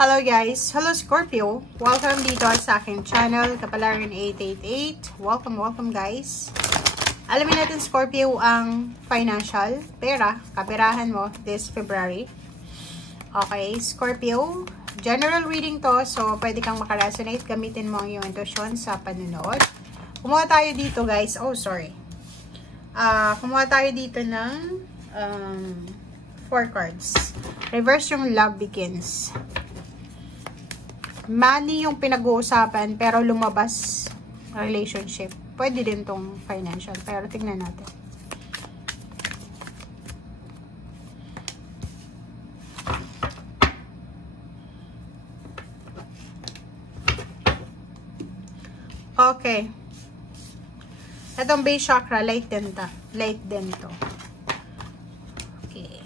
Hello guys! Hello Scorpio! Welcome dito sa aking channel, Kapalaran 888. Welcome guys! Alamin natin Scorpio ang financial, kaperahan mo this February. Okay, Scorpio, general reading to, so pwede kang makaresonate, gamitin mo ang iyong intuition sa panunood. Kumuha tayo dito guys, kumuha tayo dito ng 4 cards. Reverse yung love begins. Money yung pinag-uusapan pero lumabas relationship. Pwede din tong financial pero tingnan natin. Okay. Itong base chakra, light din to. Okay.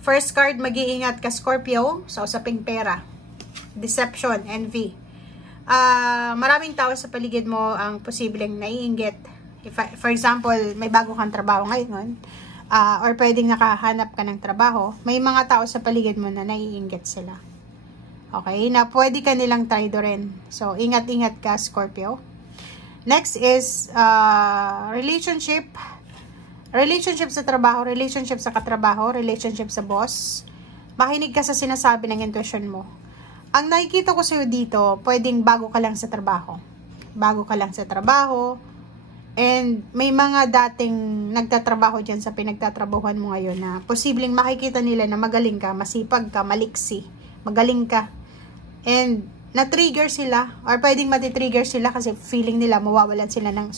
First card, mag-iingat ka Scorpio sa usaping pera. Deception, envy. Maraming tao sa paligid mo ang posibleng naiinggit. For example, may bago kang trabaho ngayon, or pwedeng nakahanap ka ng trabaho, may mga tao sa paligid mo na naiinggit sila. Okay? Na pwede ka nilang traidorin. So, ingat-ingat ka Scorpio. Next is relationship. Relationship sa trabaho, relationship sa katrabaho, relationship sa boss. Makinig ka sa sinasabi ng intuition mo. Ang nakikita ko sa'yo dito, pwedeng bago ka lang sa trabaho. Bago ka lang sa trabaho. And may mga dating nagtatrabaho dyan sa pinagtatrabahuhan mo ngayon na posibleng makikita nila na magaling ka, masipag ka, maliksi, magaling ka. And na-trigger sila or pwedeng matitrigger sila kasi feeling nila mawawalan sila ng,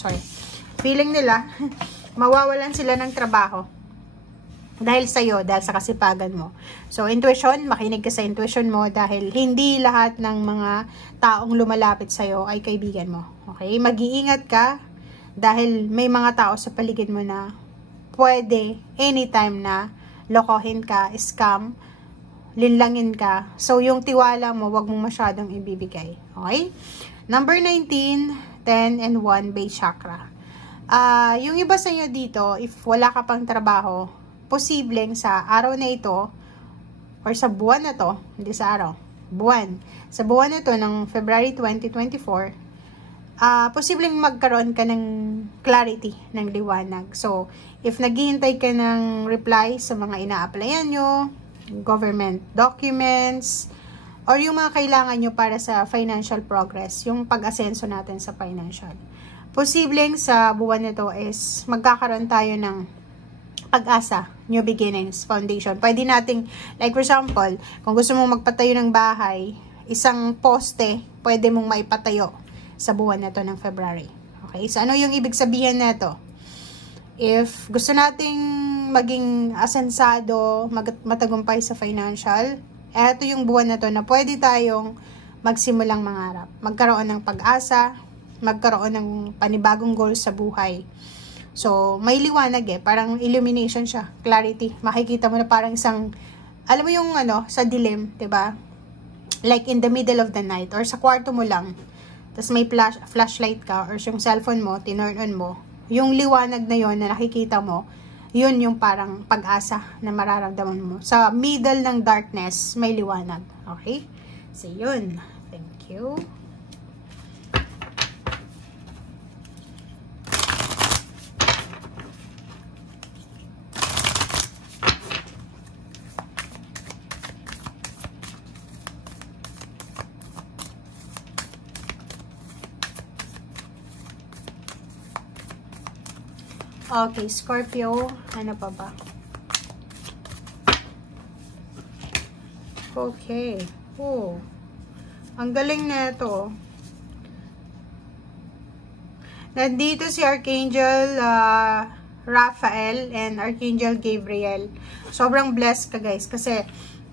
mawawalan sila ng trabaho dahil sa'yo, dahil sa kasipagan mo. So, intuition, makinig ka sa intuition mo dahil hindi lahat ng mga taong lumalapit sa'yo ay kaibigan mo. Okay? Mag-iingat ka dahil may mga tao sa paligid mo na pwede anytime na lokohin ka, scam, linlangin ka. So, yung tiwala mo, wag mong masyadong ibibigay. Okay? Number 19, 10, and 1, base chakra. Yung iba sa inyo dito, if wala ka pang trabaho, posibleng sa araw na ito, or sa buwan na to, hindi sa araw, buwan. Sa buwan na to ng February 2024, posibleng magkaroon ka ng clarity, ng liwanag. So, if naghihintay ka ng reply sa mga ina-applyan nyo, government documents, or yung mga kailangan nyo para sa financial progress, yung pag-asenso natin sa financial. Posibleng sa buwan nito is magkakaroon tayo ng pag-asa, new beginnings, foundation. Pwede nating, like for example, kung gusto mong magpatayo ng bahay, isang poste, pwede mong maipatayo sa buwan nito ng February. Okay? So, ano yung ibig sabihin nito? If gusto nating maging asensado, matagumpay sa financial, eto yung buwan na to na pwede tayong magsimulang mangarap. Magkaroon ng pag-asa, magkaroon ng panibagong goal sa buhay. So, may liwanag parang illumination siya, clarity. Makikita mo na parang isang, alam mo yung sa dilim, 'di ba? Like in the middle of the night or sa kwarto mo lang. Tapos may flashlight ka or yung cellphone mo, tinurn on mo. Yung liwanag na yon na nakikita mo, yun yung parang pag-asa na mararamdaman mo. Sa middle ng darkness, may liwanag. Okay? So, yun. Thank you. Okay, Scorpio, ano pa ba? Okay. Oh. Ang galing na ito. Nandito si Archangel Raphael and Archangel Gabriel. Sobrang blessed ka guys kasi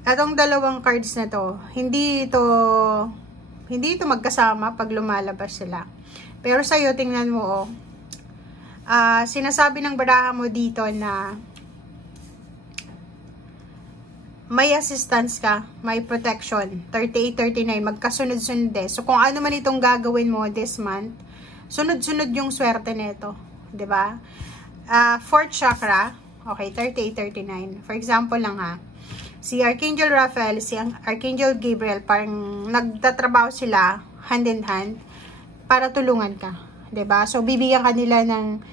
itong dalawang cards na to, hindi ito magkasama pag lumalabas sila. Pero sa'yo, tingnan mo sinasabi ng baraha mo dito na may assistance ka, may protection, 38, 39, magkasunod-sunod So, kung ano man itong gagawin mo this month, sunod-sunod yung swerte nito. 'Di ba? Fourth chakra, Okay, 38-39. For example lang ha, si Archangel Raphael, si Archangel Gabriel, parang nagtatrabaho sila hand in hand para tulungan ka. 'Di ba? So, bibigyan ka nila ng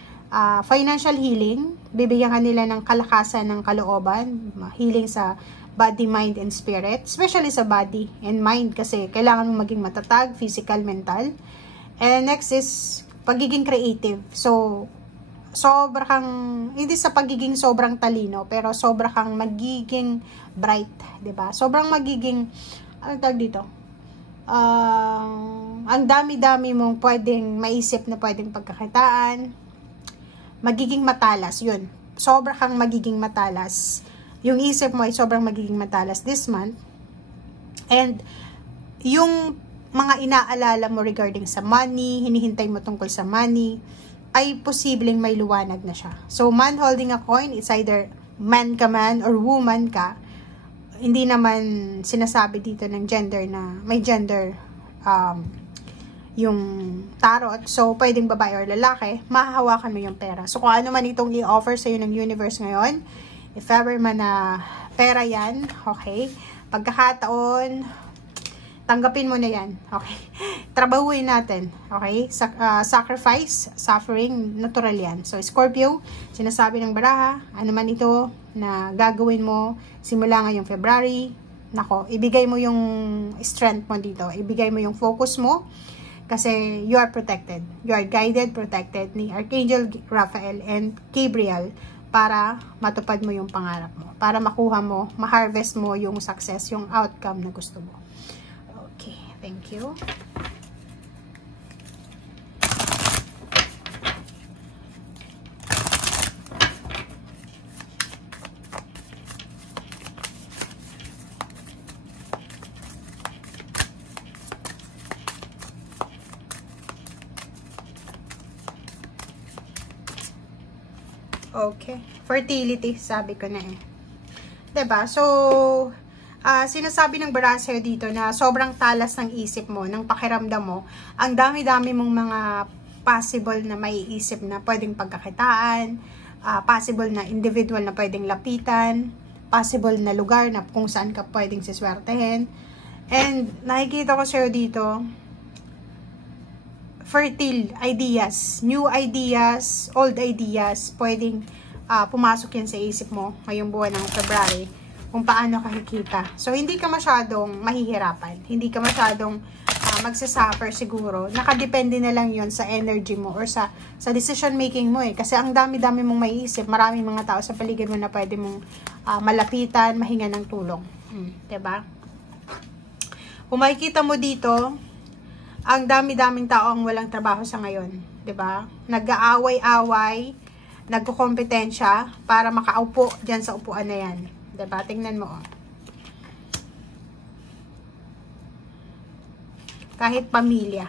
financial healing, bibigyan ka nila ng kalakasan ng kalooban, healing sa body, mind, and spirit, especially sa body and mind kasi kailangan mo maging matatag, physical, mental. And next is pagiging creative. So, sobra kang, hindi sa pagiging sobrang talino, pero sobra kang magiging bright, 'di ba? Sobrang magiging, ano tawag dito? Ang dami-dami mong pwedeng maisip na pwedeng pagkakitaan, magiging matalas, yun. Sobra kang magiging matalas. Yung isip mo ay sobrang magiging matalas this month. And yung mga inaalala mo regarding sa money, hinihintay mo tungkol sa money, ay posibleng may liwanag na siya. So, man holding a coin, it's either man ka man or woman ka. Hindi naman sinasabi dito ng gender na may gender yung tarot. So, pwedeng babae or lalaki, mahahawakan mo yung pera. So, kung ano man itong i-offer sa'yo ng universe ngayon, if ever man na pera yan, okay, pagkakataon, tanggapin mo na yan. Okay. Trabahuin natin. Okay. Sacrifice, suffering, natural yan. So, Scorpio, sinasabi ng baraha, ano man ito na gagawin mo simula ngayong February, nako, ibigay mo yung strength mo dito. Ibigay mo yung focus mo kasi you are protected. You are guided, protected ni Archangel Raphael and Gabriel para matupad mo yung pangarap mo. Para makuha mo, ma-harvest mo yung success, yung outcome na gusto mo. Okay, thank you. Okay, fertility, sabi ko na eh. 'Di ba? So, sinasabi ng Baraha dito na sobrang talas ng isip mo, ng pakiramdam mo, ang dami-dami mong mga possible na maiisip na pwedeng pagkakitaan, possible na individual na pwedeng lapitan, possible na lugar na kung saan ka pwedeng siswertehin. And nakikita ko sa'yo dito, fertile ideas, new ideas, old ideas, pwedeng pumasok yan sa isip mo ngayong buwan ng February kung paano ka kikita. So, hindi ka masyadong mahihirapan. Hindi ka masyadong magsasuffer siguro. Nakadepende na lang yon sa energy mo or sa decision making mo eh. Kasi ang dami-dami mong maiisip. Maraming mga tao sa paligid mo na pwede mong malapitan, mahinga ng tulong. Diba? Kung makikita mo dito, ang dami-daming tao ang walang trabaho sa ngayon, 'di ba? Nag-aaway-away, nagkokompetensya para makaupo diyan sa upuan na 'yan, 'di ba? Tingnan mo. Kahit pamilya.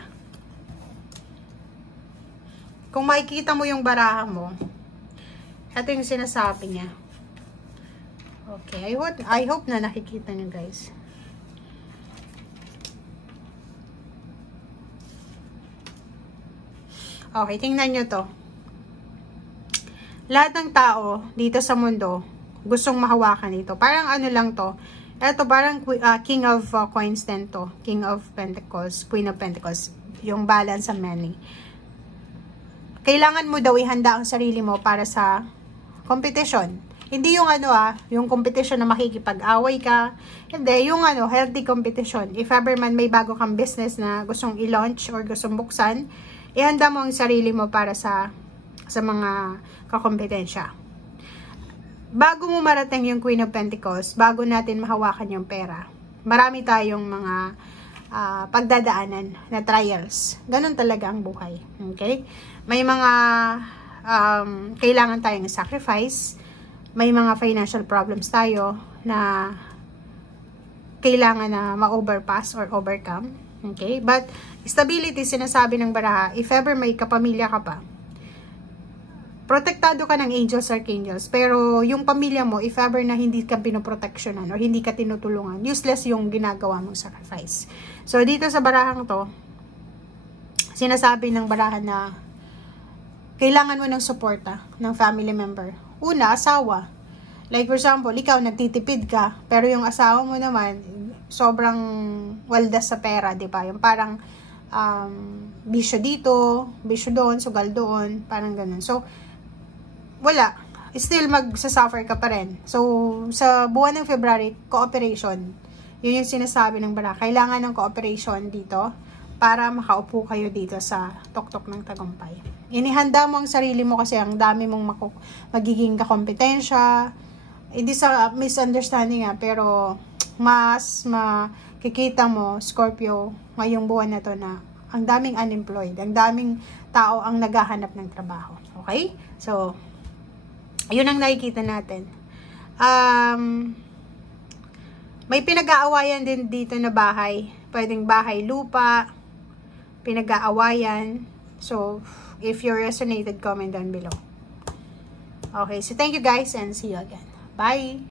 Kung makikita mo yung baraha mo, ito yung sinasabi niya. Okay, I hope na nakikita niyo, guys. Okay, tingnan nyo to. Lahat ng tao dito sa mundo gustong mahawakan ito. Parang ano lang to. Ito parang King of Coins din to. King of Pentacles, Queen of Pentacles. Yung balance sa money. Kailangan mo daw ihanda ang sarili mo para sa competition. Hindi yung yung competition na makikipag-away ka. Hindi, yung healthy competition. If ever man may bago kang business na gustong i-launch or gustong buksan, ihanda mo ang sarili mo para sa mga kakompetensya. Bago mo marating yung Queen of Pentacles, bago natin mahawakan yung pera, marami tayong mga pagdadaanan na trials. Ganun talaga ang buhay. Okay? May mga kailangan tayong sacrifice, may mga financial problems tayo na kailangan na ma-overpass or overcome. Okay? But, stability, sinasabi ng baraha, if ever may kapamilya ka pa, protektado ka ng angels, archangels, pero yung pamilya mo, if ever na hindi ka pinoproteksyonan or hindi ka tinutulungan, useless yung ginagawa mong sacrifice. So, dito sa barahang to, sinasabi ng baraha na kailangan mo ng suporta ng family member Una, asawa. Like for example, ikaw nagtitipid ka, pero yung asawa mo naman sobrang waldas sa pera, 'di ba? Yung parang bisyo dito, bisyo doon, sugal doon, parang ganun. So wala, still magsasuffer ka pa rin. So sa buwan ng February, cooperation. Yun yung sinasabi ng bara. Kailangan ng cooperation dito para makaupo kayo dito sa tuktok ng tagumpay. Inihanda mo ang sarili mo kasi ang dami mong magiging kakompetensya. Hindi sa misunderstanding pero mas makikita mo, Scorpio, ngayong buwan na to na ang daming unemployed, ang daming tao ang naghahanap ng trabaho. Okay? So, yun ang nakikita natin. May pinag-aawayan din dito na bahay. Pwedeng bahay, lupa, pinag-aawayan. So, if you resonated, comment down below. Okay, so thank you guys and see you again. Bye!